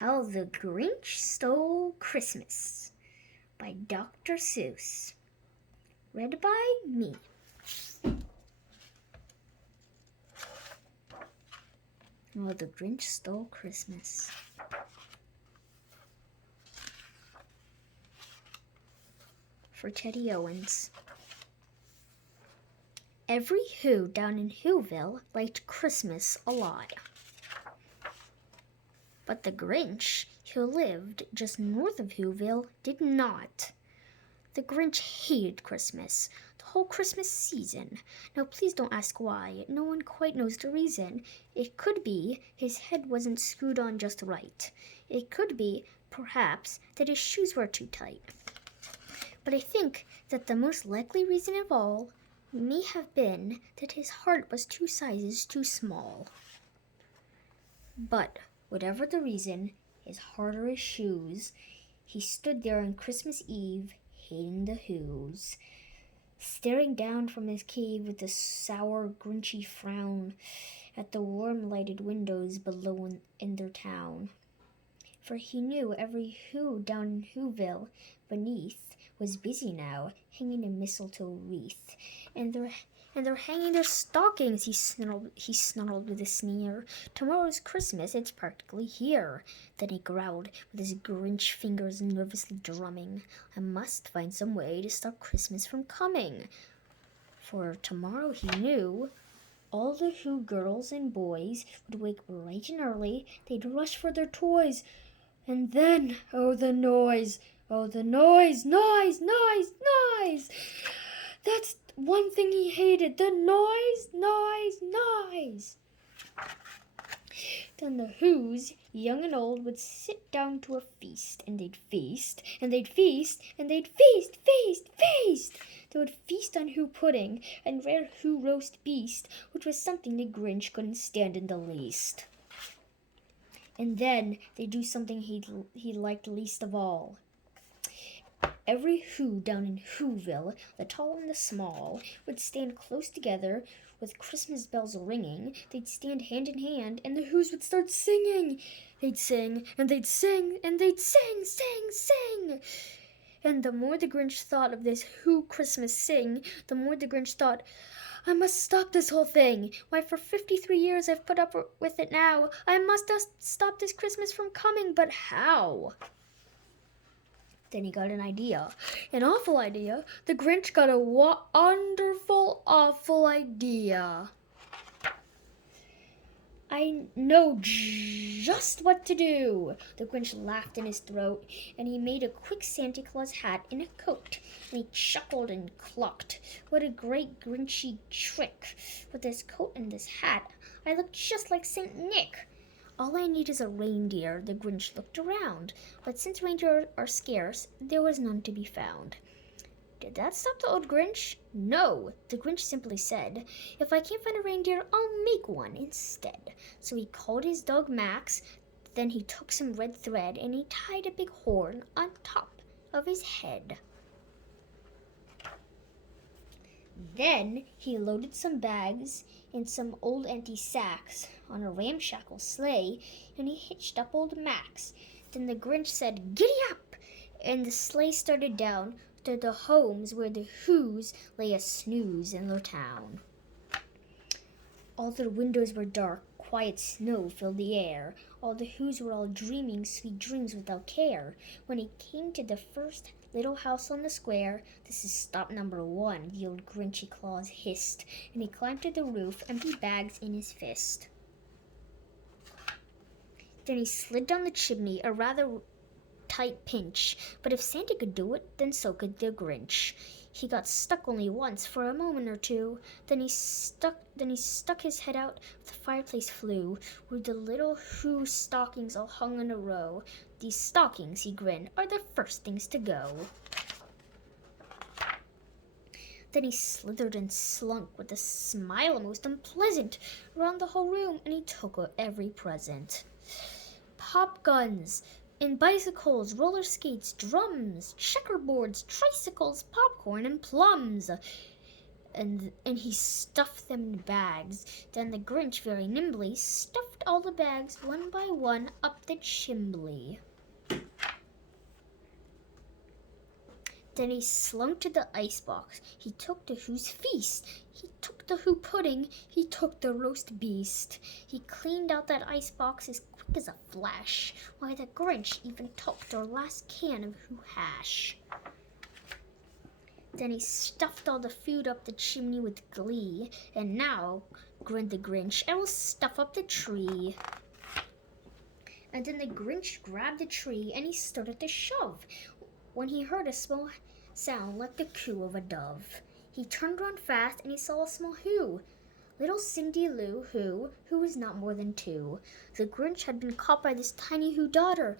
How the Grinch Stole Christmas by Dr. Seuss. Read by me. How the Grinch Stole Christmas. For Teddy Owens. Every Who down in Whoville liked Christmas a lot. But the Grinch, who lived just north of Whoville, did not. The Grinch hated Christmas, the whole Christmas season. Now please don't ask why. No one quite knows the reason. It could be his head wasn't screwed on just right. It could be, perhaps, that his shoes were too tight. But I think that the most likely reason of all may have been that his heart was 2 sizes too small. But whatever the reason, his heart or his shoes, he stood there on Christmas Eve, hating the Whos, staring down from his cave with a sour, grinchy frown at the warm lighted windows below in their town. For he knew every Who down in Whoville beneath was busy now, hanging a mistletoe wreath, and they're hanging their stockings, he snarled with a sneer. Tomorrow's Christmas, it's practically here. Then he growled, with his Grinch fingers nervously drumming. I must find some way to stop Christmas from coming. For tomorrow, he knew, all the Who girls and boys would wake bright and early. They'd rush for their toys. And then, oh, the noise! Oh, the noise! Noise! Noise! Noise! That's one thing he hated, the noise, noise, noise. Then the Whos, young and old, would sit down to a feast, and they'd feast, and they'd feast, and they'd feast, feast, feast. They would feast on Who pudding and rare Who roast beast, which was something the Grinch couldn't stand in the least. And then they'd do something he liked least of all. Every Who down in Whoville, the tall and the small, would stand close together with Christmas bells ringing. They'd stand hand in hand, and the Whos would start singing. They'd sing, and they'd sing, and they'd sing, sing, sing. And the more the Grinch thought of this Who Christmas sing, the more the Grinch thought, I must stop this whole thing. Why, for 53 years I've put up with it now. I must stop this Christmas from coming, but how? Then he got an idea. An awful idea. The Grinch got a wonderful, awful idea. I know just what to do. The Grinch laughed in his throat, and he made a quick Santa Claus hat and a coat, and he chuckled and clucked. What a great Grinchy trick. With this coat and this hat, I look just like Saint Nick. All I need is a reindeer. The Grinch looked around, but since reindeer are scarce, there was none to be found. Did that stop the old Grinch? No, the Grinch simply said, if I can't find a reindeer, I'll make one instead. So he called his dog Max, then he took some red thread and he tied a big horn on top of his head. Then he loaded some bags and some old empty sacks on a ramshackle sleigh, and he hitched up old Max. Then the Grinch said, giddy up! And the sleigh started down to the homes where the Whos lay a snooze in their town. All their windows were dark, quiet snow filled the air. All the Whos were all dreaming sweet dreams without care. When he came to the first little house on the square, this is stop number 1, the old Grinchy Claus hissed, and he climbed to the roof, empty bags in his fist. Then he slid down the chimney, a rather tight pinch, but if Santa could do it, then so could the Grinch. He got stuck only once for a moment or two, then he stuck his head out of the fireplace flue, where the little Who stockings all hung in a row. These stockings, he grinned, are the first things to go. Then he slithered and slunk with a smile most unpleasant around the whole room, and he took every present. Pop guns and bicycles, roller skates, drums, checkerboards, tricycles, popcorn, and plums. And he stuffed them in bags. Then the Grinch very nimbly stuffed all the bags one by one up the chimney. Then he slunk to the icebox. He took the Who's feast. He took the Who pudding. He took the roast beast. He cleaned out that icebox as quick as a flash. Why, the Grinch even took our last can of Who hash. Then he stuffed all the food up the chimney with glee. And now, grinned the Grinch, I will stuff up the tree. And then the Grinch grabbed the tree and he started to shove, when he heard a small sound like the coo of a dove. He turned around fast and he saw a small Who. Little Cindy Lou Who was not more than 2. The Grinch had been caught by this tiny Who daughter,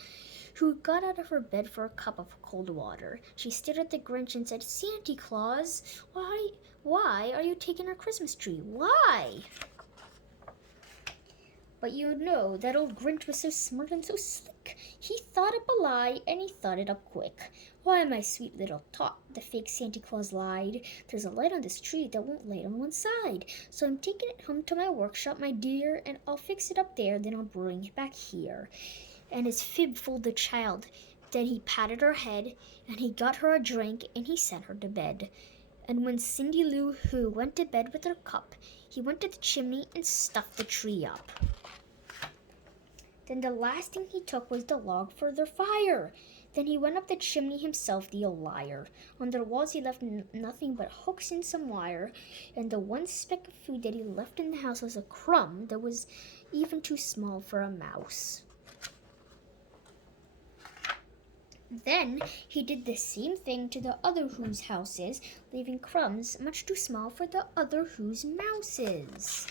who got out of her bed for a cup of cold water. She stared at the Grinch and said, "Santa Claus, why are you taking our Christmas tree? Why?" But you know, that old Grinch was so smart and so slick. He thought up a lie, and he thought it up quick. "Why, my sweet little tot," the fake Santa Claus lied, "there's a light on this tree that won't light on one side. So I'm taking it home to my workshop, my dear, and I'll fix it up there, then I'll bring it back here." And his fib fooled the child. Then he patted her head, and he got her a drink, and he sent her to bed. And when Cindy Lou Who went to bed with her cup, he went to the chimney and stuffed the tree up. Then the last thing he took was the log for their fire. Then he went up the chimney himself, the old liar. On their walls he left nothing but hooks and some wire, and the one speck of food that he left in the house was a crumb that was even too small for a mouse. Then he did the same thing to the other Who's houses, leaving crumbs much too small for the other Who's mouses.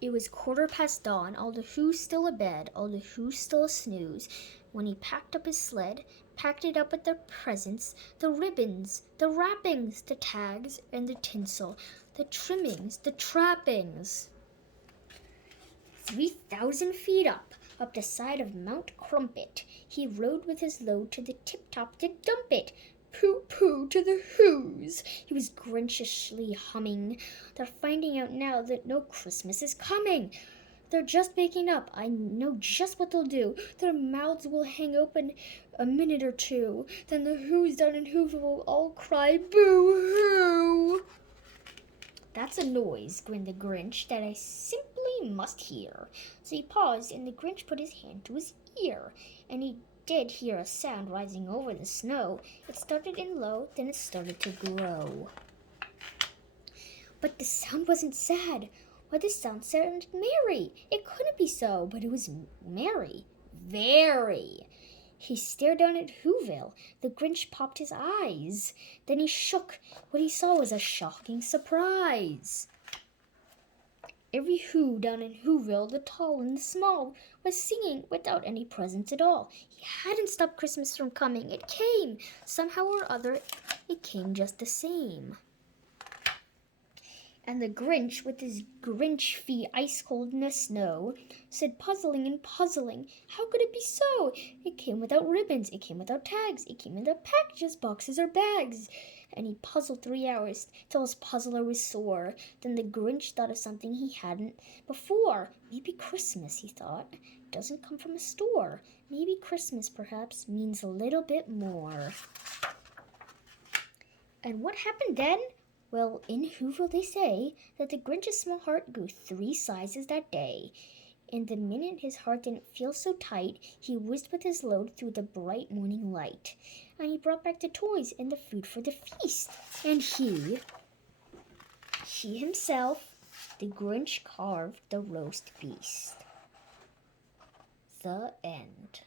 It was 15:15, dawn, all the Who's still abed, all the Who's still a snooze, when he packed up his sled, packed it up with their presents, the ribbons, the wrappings, the tags, and the tinsel, the trimmings, the trappings. 3,000 feet up the side of Mount Crumpet, he rode with his load to the tip-top to dump it. Pooh-pooh to the Who's, he was grinchishly humming. They're finding out now that no Christmas is coming. They're just waking up. I know just what they'll do. Their mouths will hang open a minute or two. Then the Who's down in Whoville will all cry, "Boo-hoo!" "That's a noise," grinned the Grinch, "that I simply must hear." So he paused, and the Grinch put his hand to his ear, and he did hear a sound rising over the snow. It started in low, then it started to grow. But the sound wasn't sad. Why, the sound sounded merry. It couldn't be so, but it was merry. Very. He stared down at Whoville. The Grinch popped his eyes. Then he shook. What he saw was a shocking surprise. Every Who down in Whoville, the tall and the small, was singing without any presents at all. He hadn't stopped Christmas from coming. It came. Somehow or other, it came just the same. And the Grinch, with his Grinch feet ice cold in the snow, said, puzzling and puzzling, how could it be so? It came without ribbons, it came without tags, it came without packages, boxes, or bags. And he puzzled 3 hours till his puzzler was sore. Then the Grinch thought of something he hadn't before. Maybe Christmas, he thought, doesn't come from a store. Maybe Christmas, perhaps, means a little bit more. And what happened then? Well, in Whoville they say that the Grinch's small heart grew 3 sizes that day. And the minute his heart didn't feel so tight, he whizzed with his load through the bright morning light. And he brought back the toys and the food for the feast. And he himself, the Grinch, carved the roast beast. The end.